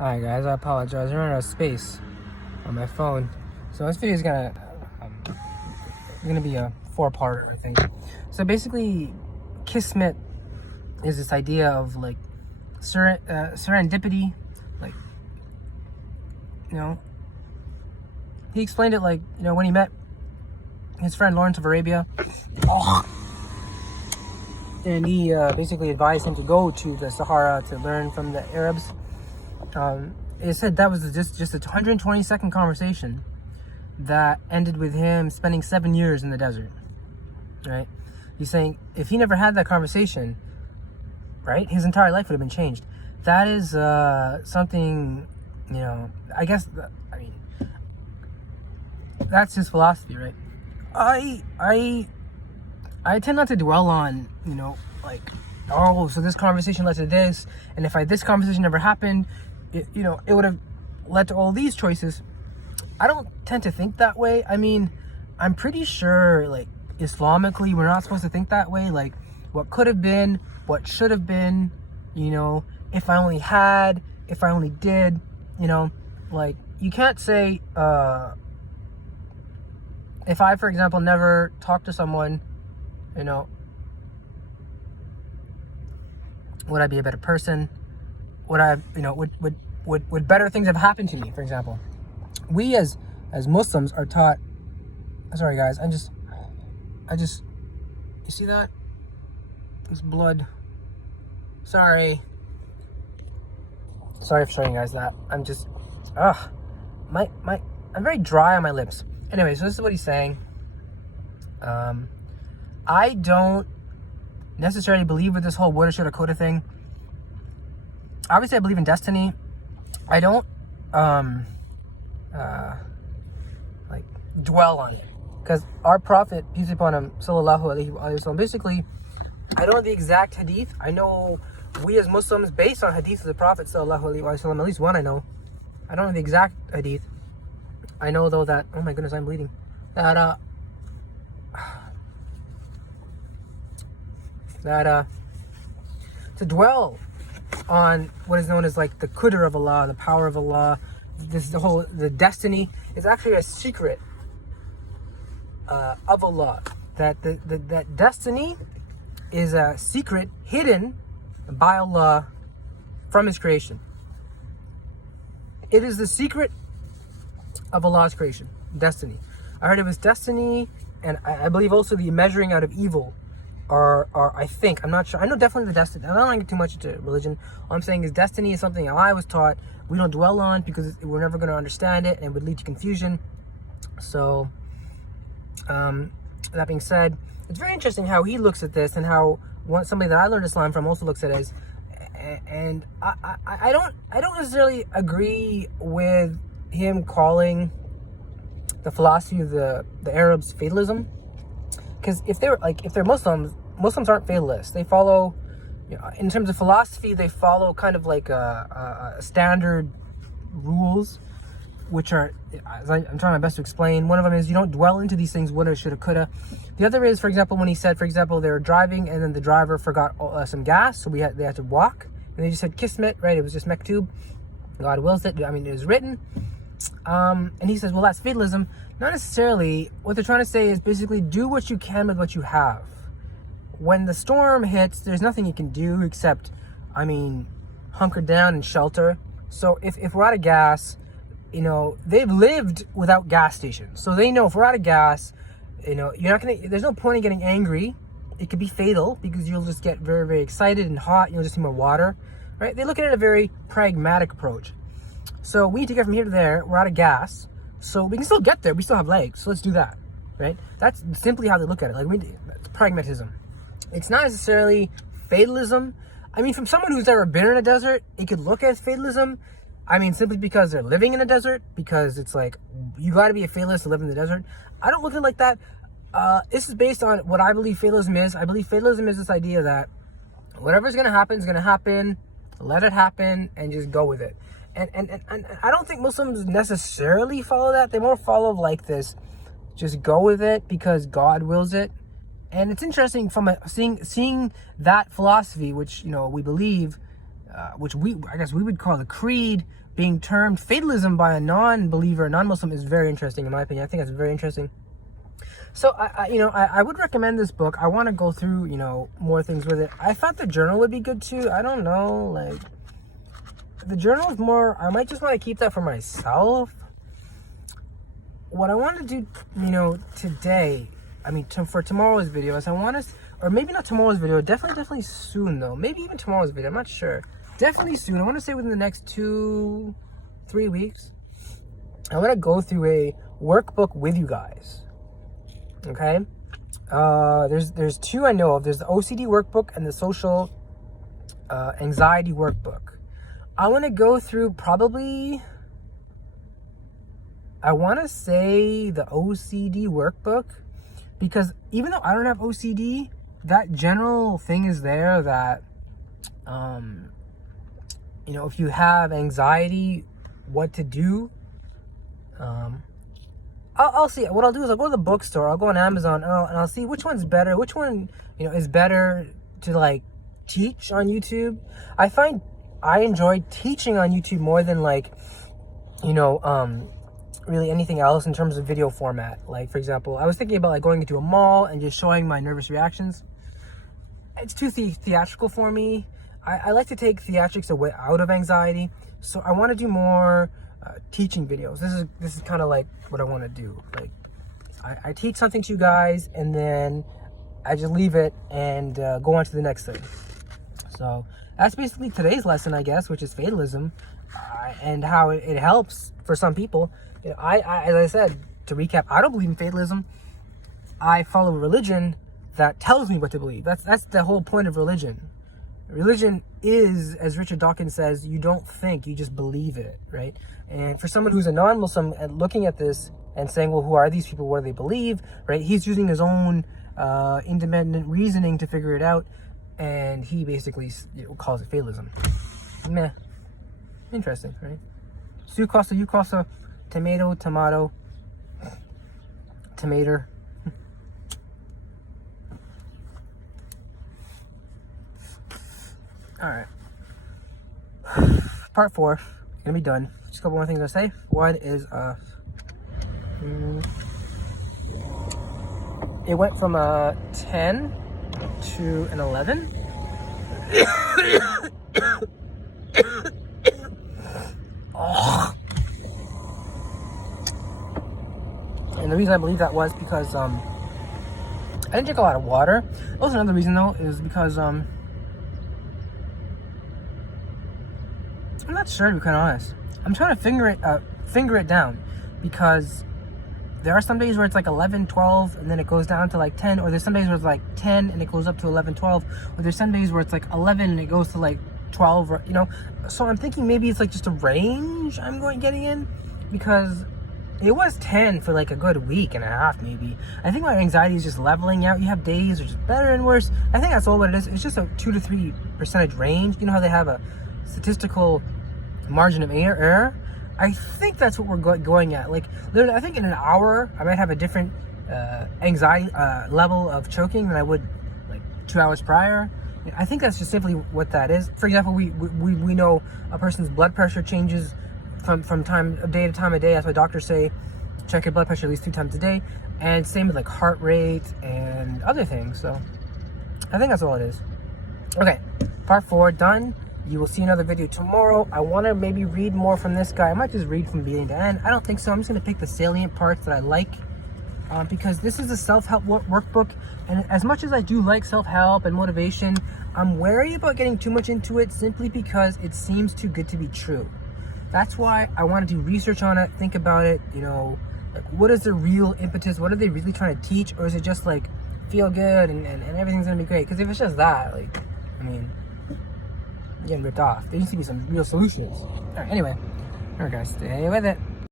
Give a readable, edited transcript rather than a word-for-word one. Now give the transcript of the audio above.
Alright guys, I apologize. I ran out of space on my phone. So this video is gonna be a 4-parter, I think. So basically, Kismet is this idea of like serendipity. Like, he explained it like, when he met his friend Lawrence of Arabia. And he basically advised him to go to the Sahara to learn from the Arabs. It said that was just a 120-second conversation that ended with him spending 7 years in the desert, right? He's saying if he never had that conversation, right, his entire life would have been changed. That is something, I guess, that's his philosophy, right? I tend not to dwell on, like, oh, so this conversation led to this, and if this conversation never happened, it would have led to all these choices. I don't tend to think that way. I mean, I'm pretty sure, like, Islamically, we're not supposed to think that way. Like, what could have been, what should have been, if I only had, if I only did, like, you can't say, if I, for example, never talked to someone, would I be a better person? Would I, would better things have happened to me, for example? We as Muslims are taught, sorry guys, I just, you see that? This blood. Sorry for showing you guys that. I'm just, I'm very dry on my lips. Anyway, so this is what he's saying. I don't necessarily believe with this whole woulda, shoulda, coulda thing. Obviously, I believe in destiny. I don't like dwell on it, because our Prophet, peace be upon him, sallallahu alaihi wasallam, basically, I don't know the exact hadith. I know we as Muslims, based on hadith of the Prophet sallallahu alaihi wasallam, at least one I know. I don't know the exact hadith. I know though that, oh my goodness, I'm bleeding. That to dwell on what is known as like the qudr of Allah, the power of Allah, the destiny is actually a secret of Allah. That destiny is a secret hidden by Allah from His creation. It is the secret of Allah's creation, destiny. I heard it was destiny, and I believe also the measuring out of evil are I think, I'm not sure. I know definitely the destiny. I don't want to get too much into religion. All I'm saying is destiny is something I was taught we don't dwell on because we're never going to understand it and it would lead to confusion. So, that being said, it's very interesting how he looks at this and how somebody that I learned Islam from also looks at it as. And I don't necessarily agree with him calling the philosophy of the Arabs fatalism. Because if they're Muslims aren't fatalists. They follow, in terms of philosophy, they follow kind of like a standard rules, which are, I'm trying my best to explain. One of them is you don't dwell into these things, woulda, shoulda, coulda. The other is, for example, when he said, for example, they were driving and then the driver forgot some gas, so they had to walk, and they just said kismet, right? It was just mektub. God wills it. I mean, it was written. And he says, well, that's fatalism. Not necessarily. What they're trying to say is basically do what you can with what you have. When the storm hits, there's nothing you can do except, hunker down and shelter. So if we're out of gas, they've lived without gas stations. So they know if we're out of gas, there's no point in getting angry. It could be fatal because you'll just get very, very excited and hot. You'll just need more water, right? They look at it a very pragmatic approach. So we need to get from here to there. We're out of gas. So we can still get there. We still have legs. So let's do that, right? That's simply how they look at it. Like, it's pragmatism. It's not necessarily fatalism. From someone who's ever been in a desert, it could look as fatalism. Simply because they're living in a desert, because it's like, you got to be a fatalist to live in the desert. I don't look at it like that. This is based on what I believe fatalism is. I believe fatalism is this idea that whatever's going to happen is going to happen. Let it happen and just go with it. And I don't think Muslims necessarily follow that. They more follow like this, just go with it because God wills it. And it's interesting from seeing that philosophy, which we believe which I guess we would call the creed, being termed fatalism by a non-believer, non-Muslim, is very interesting in my opinion. I think that's very interesting. So I would recommend this book. I want to go through, more things with it. I thought the journal would be good too. I don't know, like, the journal is more, I might just want to keep that for myself. What I want to do, today, for tomorrow's video, is I want to, or maybe not tomorrow's video, definitely soon though. Maybe even tomorrow's video, I'm not sure. Definitely soon. I want to say within the next 2-3 weeks, I want to go through a workbook with you guys. Okay? There's two I know of. There's the OCD workbook and the social anxiety workbook. I want to go through probably, I want to say the OCD workbook, because even though I don't have OCD, that general thing is there that, if you have anxiety, what to do. I'll see. What I'll do is I'll go to the bookstore, I'll go on Amazon, and I'll see which one's better, which one, is better to, like, teach on YouTube. I find I enjoy teaching on YouTube more than, like, really anything else in terms of video format. Like, for example, I was thinking about, like, going into a mall and just showing my nervous reactions. It's too theatrical for me. I like to take theatrics away out of anxiety, so I want to do more teaching videos. This is kind of like what I want to do. Like, I teach something to you guys, and then I just leave it and go on to the next thing. So that's basically today's lesson, I guess, which is fatalism, and how it helps for some people. I, as I said, to recap, I don't believe in fatalism. I follow a religion that tells me what to believe. That's the whole point of religion. Religion is, as Richard Dawkins says, you don't think, you just believe it, right? And for someone who's a non-Muslim and looking at this and saying, well, who are these people? What do they believe, right? He's using his own independent reasoning to figure it out, and he basically calls it fatalism. Meh. Interesting, right? Su cosa, you cosa, tomato, tomato. All right. Part 4, gonna be done. Just a couple more things to say. One is, it went from a 10 to an 11. Oh. And the reason I believe that was because I didn't drink a lot of water. Also, another reason though is because I'm not sure, to be quite honest. I'm trying to finger it down, because there are some days where it's like 11, 12, and then it goes down to like 10, or there's some days where it's like 10 and it goes up to 11, 12, or there's some days where it's like 11 and it goes to like 12, or so I'm thinking maybe it's like just a range I'm getting in, because it was 10 for like a good week and a half maybe. I think my anxiety is just leveling out. You have days which is better and worse. I think that's all what it is. It's just a 2 to 3% range. You know how they have a statistical margin of error? I think that's what we're going at. Like, literally, I think in an hour I might have a different anxiety level of choking than I would like 2 hours prior. I think that's just simply what that is. For example, we know a person's blood pressure changes from time of day to time of day. That's why doctors say check your blood pressure at least 2 times a day, and same with like heart rate and other things. So I think that's all it is. Okay, part 4 done. You will see another video tomorrow. I want to maybe read more from this guy. I might just read from beginning to end. I don't think so. I'm just going to pick the salient parts that I like, because this is a self-help workbook. And as much as I do like self-help and motivation, I'm wary about getting too much into it simply because it seems too good to be true. That's why I want to do research on it, think about it, like what is the real impetus? What are they really trying to teach? Or is it just like feel good and everything's going to be great? Because if it's just that, like, getting ripped off. There needs to be some real solutions. All right, anyway. All right, guys, stay with it.